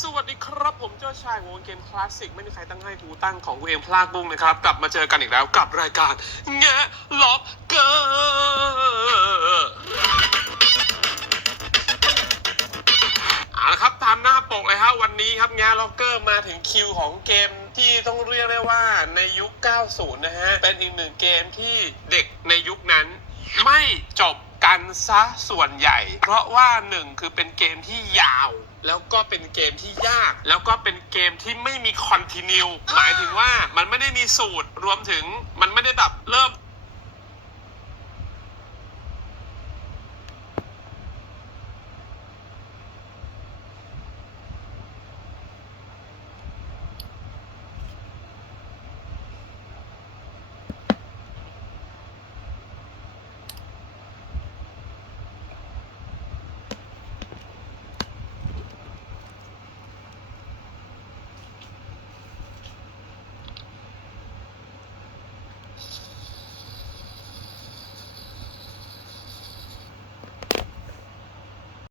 สวัสดีครับผมเจ้าชายวงเกมคลาสสิกไม่มีใครตั้งให้กูตั้งของกูเองพลากบุ้งนะครับ กลับมาเจอกันอีกแล้วกับรายการแงะล็อกเกอร์เอาละครับตามหน้าปกเลยฮะวันนี้ครับแงะล็อกเกอร์มาถึงคิวของเกมที่ต้องเรียกได้ว่าในยุค 90 นะฮะ เป็นอีกหนึ่งเกมที่เด็กในยุคนั้นไม่จบกันซะส่วนใหญ่ เพราะว่าหนึ่งคือเป็นเกมที่ยาว แล้วก็เป็นเกมที่ยาก แล้วก็เป็นเกมที่ไม่มีคอนติเนียหมายถึงว่ามันไม่ได้มีสูตรรวมถึงมันไม่ได้แบบเริ่ม